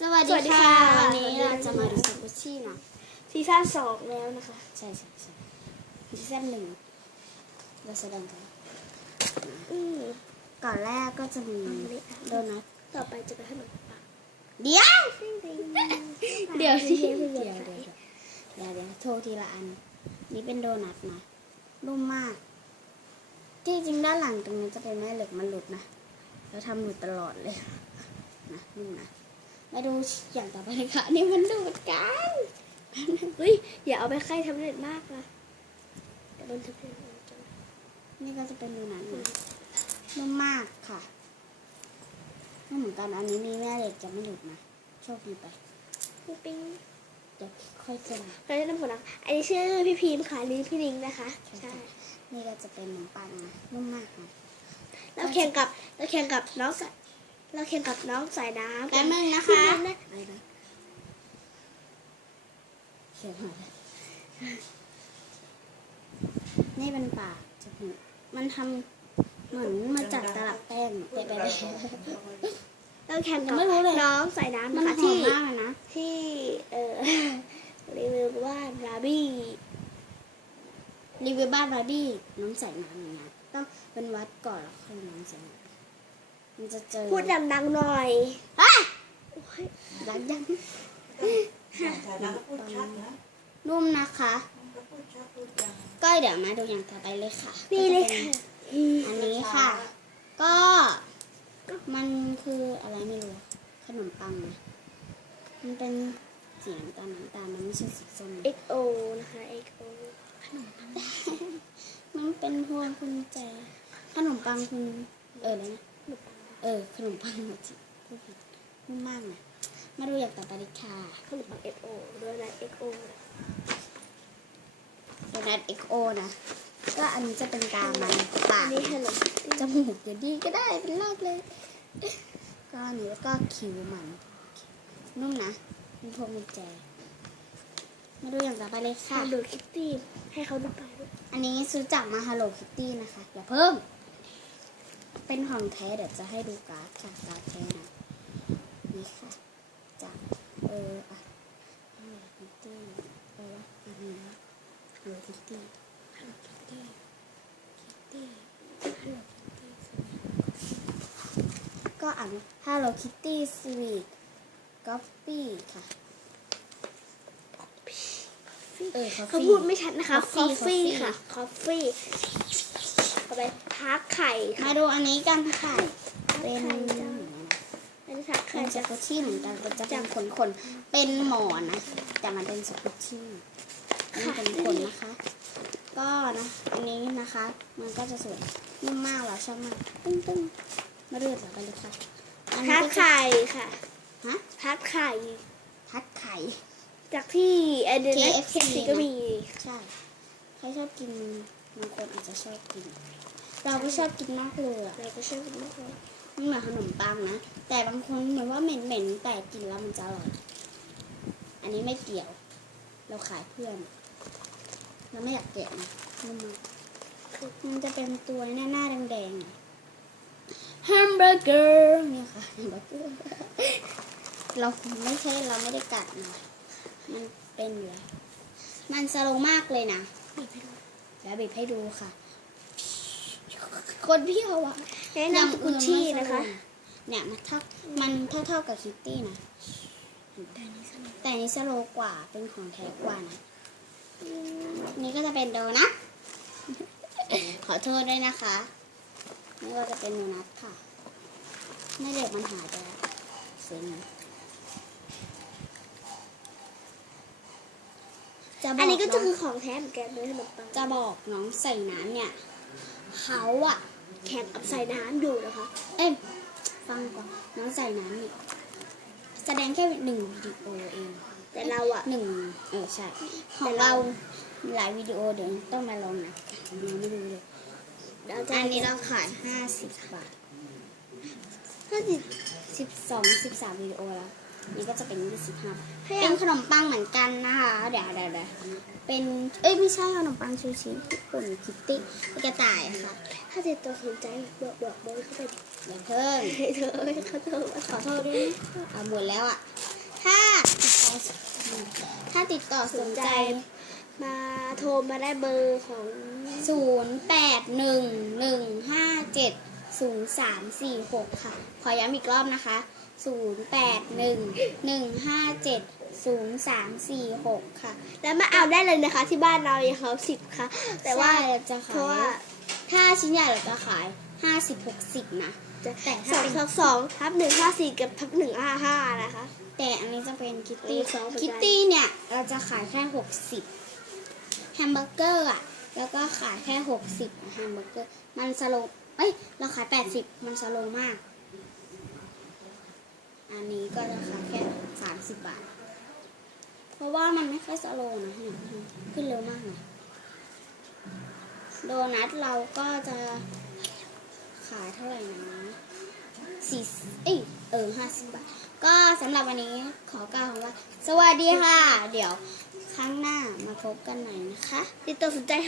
สวัสสวัสดีดีค่ะค่ะ วันนี้เราจะมาดูสกุชชี่นะซีซั่นสองแล้วนะคะ ใช่ใช่ใช่ซีซั่นหนึ่งเราแสดงกันอืมก่อนแรกก็จะมีโดนัทต่อไปจะเป็นขนมปังเดี๋ยว เดี๋ยวที่เดี๋ยวเดี๋เดี๋ยยววเดี๋ยวเดี๋ยวเดี๋ยวโทรทีละอัน นี่เป็นโดนัทนะนุ่มมาก ที่จริงด้านหลังตรงนี้จะเป็นแม่เหล็กมันหลุดนะแล้วทำหลุดตลอดเลยนะนุ่มนะ มาดูอย่างต่อไปเลยค่ะนี่มันดูดกันเฮ้ยอย่าเอาไปใกล้แท็บเล็ตมากนะเดี๋ยวโดนแท็บเล็ตมันจะนี่ก็จะเป็นดูนัทนะนุ่มมากค่ะนุ่มเหมือนกันอันนี้มีแม่เหล็กจะไม่หลุดนะโชคดีไปปิ๊งปิ๊งเดี๋ยวค่อยเจอเราจะนำผลลัพธ์อันนี้ชื่อพี่พีมค่ะอันนี้พี่ลิงนะคะใช่ใช่นี่ก็จะเป็นขนมปังนะนุ่มมากนะเราแข่งกับเราแข่งกับน้องสาย เราแข่งกับน้องสายน้ำแป๊บนึงนะพี่คะลิงนะอะไรนะเขียนหน่อยเลยนี่เป็นปากจมูกมันทำเหมือนมาจากตลับแป้งเป๊ะไปเลยเราแข่งกับไม่รู้เลยน้องสายน้ำมันนะคะหอที่มมากเลยนะที่เออรีวิวว่าราบี้รีวิวบ้านบาร์บี้น้องใส่น้ำอย่างเงี้ยต้องเป็นวัดก่อนแล้วค่อยน้องใส่น้ำ มันจะเจอพูดดังๆหน่อยเฮ้ยโอ้ยรักยังแต่เราก็พูดชัดนะนุ่มนะคะ ก็พูดชัดพูดยังก็เดี๋ยวมาดูอย่างต่อไปเลยค่ะ นี่เลยก็จค่ะป็นอันนี้ค่ะ ก็มันคืออะไรไม่รู้ ขนมปังนะมันเป็นสีน้ำตาลน้ำตาลมันไม่ใช่สีส้มเอ็กโอนะคะ XO มันเป็นพวงกุญแจขนมปังคุณเออเลยนะ เออขนมปังหมดจิพูดผิดนุ่มมากนะมาดูอย่างต่อไปเลยค่ะขนมปัง XO ด้วยนะ XO นะโดนัทเอ็กโอนะ ก็อันนี้จะเป็นกามันปาอักนนี้ขนมจมูกเดี๋ยวดีก็ได้เป็นรอบเลย ก็อันนี้แล้วก็คิ้วมัน นุ่มนะเป็นพวงกุญแจมาดูอย่างต่อไปเลยค่ะค่ะดูคิตตี้ให้เขาดูไปด้วยอันนี้ซื้อจากมาฮ l โลคิตตี้นะคะ อย่าเพิ่ม เป็นของแท้เดี๋ยวจะให้ดูการ์ดค่ะการ์ดแท้นะนี่ค่ะจากเอออะฮัลโลคิตตี้แปลว่าอันนี้ฮัลโลคิตตี้ฮัลโลคิตตี้คิตตี้ฮัลโลคิตตี้ก็อ่านฮัลโลคิตตี้สวีทก๊อปปี้ค่ะเออเขา coffee พูดไม่ชัดนะคะคอ Coffee ฟฟี่ Coffee ค่ะคอฟฟี่ ต่อไปทาร์ตไข่ค่ะมาดูอันนี้กันค่ะ เป็นอันนี้ทาร์ตเป็ไข่นสจะ กุชชี่เหมือนกันแต่จะเป็นขนขนๆเป็นหมอนนะ แต่มันเป็นสกุชชี่นี่เป็นขนนะคะ ก็นะ อันนี้นะคะ มันก็จะสวยนุ่มมากเราชอบมากตึ้งตึ้งมาดูต่อไปเลยค่ะ อันนี้ทาร์ตก็จะไข่ค่ะฮะทาร์ตไข่ทัดไข่ จากที่เอเดน KFC ก็มี ใช่ ใครชอบกินบางคนอาจจะชอบกิน เราก็ชอบกินมากเลยอะเราก็ชอบกินมากเลยมันเหมือนขนมปังนะ แต่บางคนเหมือนว่าเหม็นเหม็นๆแต่กินแล้วมันจะอร่อย อันนี้ไม่เกี่ยว เราขายเพื่อน เราไม่อยากแกะนะนุ่มมากมันจะเป็นตัวหน้าหน้าๆแดงๆอะแฮมเบอร์เกอร์เนี่ยค่ะแฮมเบอร์เกอร์เราไม่ใช่เราไม่ได้กัดนะมันเป็นอยู่แล้วมันสโลว์มากเลยนะแล้วบีบให้ดูค่ะ คนเพี่ยวอะแนะนำสกุชชี่นะคะ เนี่ยมันเท่ามันเท่าเท่าๆกับคิตตี้นะ แต่อันนี้สโลว์กว่าเป็นของแท้กว่านะ นี่ก็จะเป็นโดนัทขอโทษด้วยนะคะ นี่ก็จะเป็นโดนัทค่ะแม่เด็กมันหายไปแล้วเสียเงินจะบอันนี้ก็จะงคือของแท้เหมือนกันเลยขนมปังจะบอกน้องใส่น้ำเนี่ย เขาอะ แข่งกับใส่น้ำอยู่นะคะ เอ้ยฟังก่อนน้องใส่น้ำเนี่ยแสดงแค่หนึ่งวิดีโอเอง แต่เราอะหนึ่งเออใช่ขแต่องเราเราหลายวิดีโอเดี๋ยวต้องมาลองนะยังไม่ดูเลยเราจะอันนี้เราขายห้าสิบบาทถ้าติดสิบสองสิบสามวิดีโอแล้ว นี่ก็จะเป็นยี่สิบห้าให้เป็เอานขนมปังเหมือนกันนะคะเดี๋ยวเดี๋ยวเดี๋ยวเป็นเอ้ยไม่ใช่ขนมปังชูชีญี่ปุ่นคิตตี้กระต่ายค่ะ ถ้าติดตัวสนใจบอกบอกบอกเข้าไปดิอย่าเพิ่งให้เธอให้เขาเธอขอโทษด้วยนะอะหมดแล้วอะ ถ้าติดต่อถ้าติดต่อสนใจ มาโทรมาได้เบอร์ของศูนย์แปดหนึ่งหนึ่งห้าเจ็ดศูนย์สามสี่หกค่ะ ขอย้ำอีกรอบนะคะ ศูนย์แปดหนึ่งหนึ่งห้าเจ็ดศูนย์สามสี่หกค่ะ แล้วมาเอาได้เลยนะคะ ที่บ้านเรายังเขาสิบค่ะ แต่ว่าใช่เราจะเพขายราะว่าถ้าชิ้นใหญ่เราจะขายห้าสิบหกสิบนะ จะแต่สถ้าองเป็นสองสองทับหนึ่งห้าสี่กับทับหนึ่งห้าห้านะคะ แต่อันนี้จะเป็นคิตตี้เออสองเหมือนกัน คิตตี้เนี่ย เราจะขายแค่หกสิบแฮมเบอร์เกอร์อะ แล้วก็ขายแค่หกสิบแฮมเบอร์เกอร์ มันสโลว์เอ้ย เราขายแปดสิบมันสโลว์มากอั นี้ก็จะขายแค่สามสิบบาท เพราะว่ามันไม่ค่อยสโลว์นะเนี่ยขึ้นเร็วมากนะโดนัทเราก็จะขายเท่าไหร่นะสี่เอ้ยเออห้าสิบบาท ก็สำหรับวันนี้ขอกล่าวว่า สวัสดีค่ะ เดี๋ยวครั้งหน้ามาพบกันใหม่นะคะ ติดต่อสนใจ